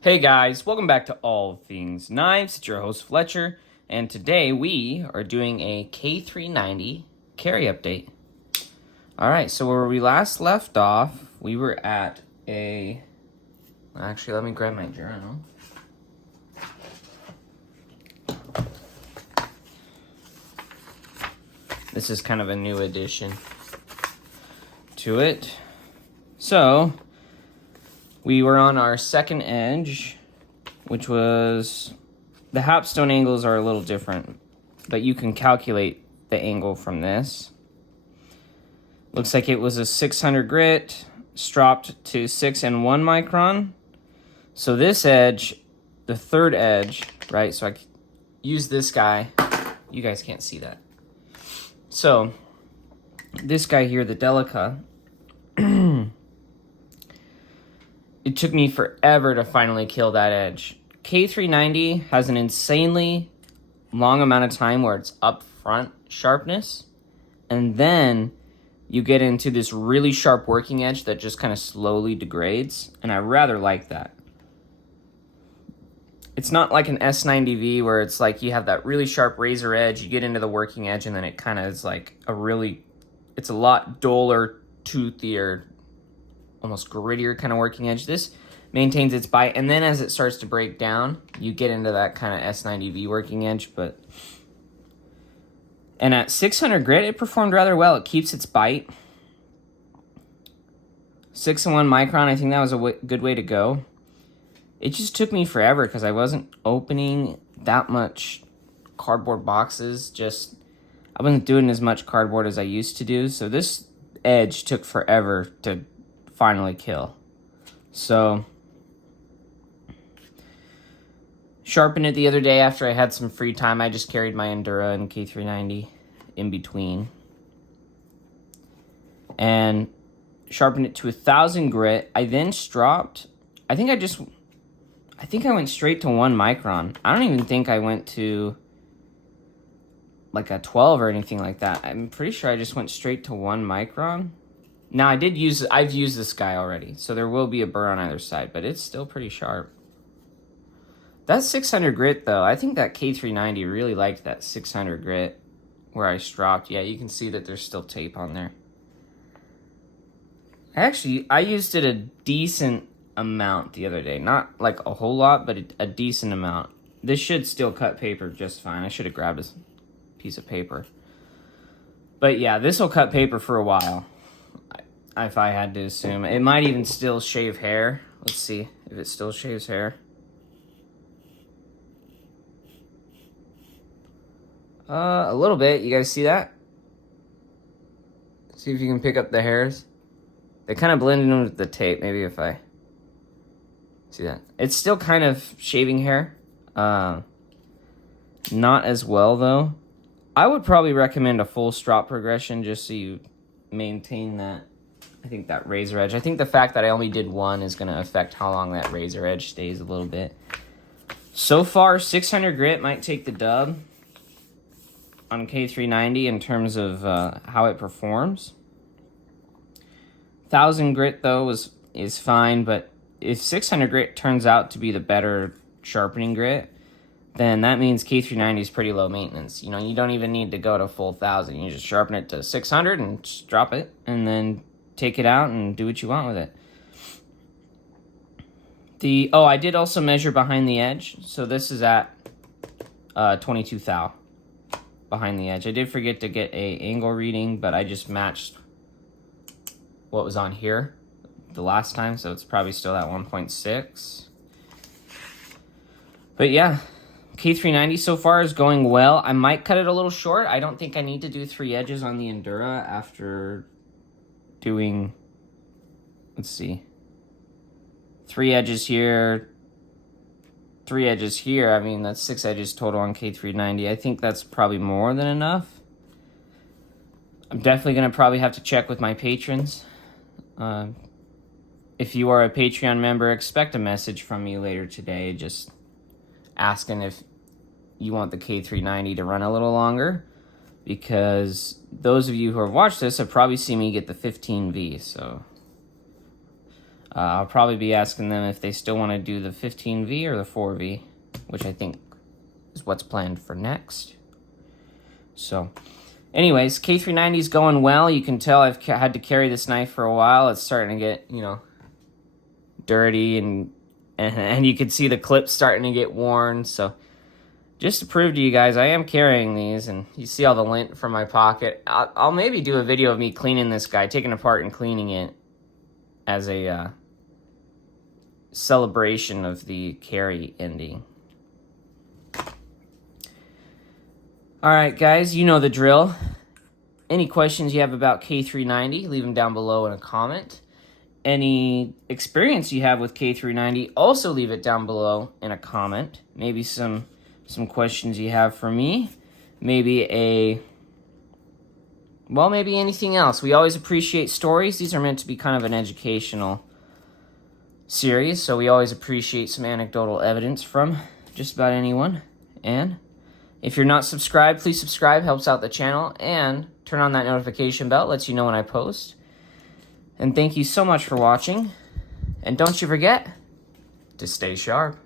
Hey guys, welcome back to All Things Knives. It's your host Fletcher, and today we are doing a K390 carry update. Alright, so where we last left off, we were at a... Actually, let me grab my journal. This is kind of a new addition to it. So, we were on our second edge, which was... The hapstone angles are a little different, but you can calculate the angle from this. Looks like it was a 600 grit, stropped to 6 and 1 micron. So this edge, the third edge, right? So I use this guy. You guys can't see that. So this guy here, the Delica, it took me forever to finally kill that edge. K390 has an insanely long amount of time where it's up front sharpness, and then you get into this really sharp working edge that just kind of slowly degrades, and I rather like that. It's not like an S90V where it's like you have that really sharp razor edge, you get into the working edge, and then it kind of is like it's a lot duller, toothier, almost grittier kind of working edge. This maintains its bite, and then as it starts to break down, you get into that kind of S90V working edge. And at 600 grit, it performed rather well. It keeps its bite. 6 and 1 micron, I think that was a good way to go. It just took me forever because I wasn't opening that much cardboard boxes. I wasn't doing as much cardboard as I used to do. So this edge took forever to finally kill. So sharpened it the other day after I had some free time. I just carried my Endura and K390 in between. And sharpened it to 1,000 grit. I then stropped. I think I went straight to 1 micron. I don't even think I went to like a 12 or anything like that. I'm pretty sure I just went straight to 1 micron. Now I've used this guy already, so there will be a burr on either side, but it's still pretty sharp. That 600 grit though, I think that K390 really liked that 600 grit where I stropped. Yeah, you can see that there's still tape on there. Actually, I used it a decent amount the other day. Not like a whole lot, but a decent amount. This should still cut paper just fine. I should have grabbed a piece of paper. But yeah, this will cut paper for a while, if I had to assume. It might even still shave hair. Let's see if it still shaves hair. A little bit. You guys see that? See if you can pick up the hairs. They kind of blend in with the tape. Maybe if I... See that? It's still kind of shaving hair. Not as well, though. I would probably recommend a full strop progression just so you maintain that, I think, that razor edge. I think the fact that I only did 1 is going to affect how long that razor edge stays a little bit. So far, 600 grit might take the dub on K390 in terms of how it performs. 1,000 grit, though, is fine, but if 600 grit turns out to be the better sharpening grit, then that means K390 is pretty low maintenance. You know, you don't even need to go to full 1,000. You just sharpen it to 600 and just drop it, and then take it out and do what you want with it. I did also measure behind the edge. So this is at 22 thou behind the edge. I did forget to get a angle reading, but I just matched what was on here the last time, so it's probably still at 1.6. But yeah, K390 so far is going well. I might cut it a little short. I don't think I need to do 3 edges on the Endura after doing, let's see, 3 edges here, 3 edges here. I mean, that's 6 edges total on K390. I think that's probably more than enough. I'm definitely going to probably have to check with my patrons. If you are a Patreon member, expect a message from me later today just asking if you want the K390 to run a little longer, because those of you who have watched this have probably seen me get the 15V, so I'll probably be asking them if they still want to do the 15V or the 4V, which I think is what's planned for next. So, anyways, K390 is going well. You can tell I've had to carry this knife for a while. It's starting to get, you know, dirty, and you can see the clips starting to get worn. So, just to prove to you guys, I am carrying these, and you see all the lint from my pocket. I'll maybe do a video of me cleaning this guy, taking it apart and cleaning it as a celebration of the carry ending. Alright guys, you know the drill. Any questions you have about K390, leave them down below in a comment. Any experience you have with K390, also leave it down below in a comment. Maybe some questions you have for me. Maybe maybe anything else. We always appreciate stories. These are meant to be kind of an educational series, so we always appreciate some anecdotal evidence from just about anyone. And if you're not subscribed, please subscribe, helps out the channel, and turn on that notification bell, lets you know when I post. And thank you so much for watching, and don't you forget to stay sharp.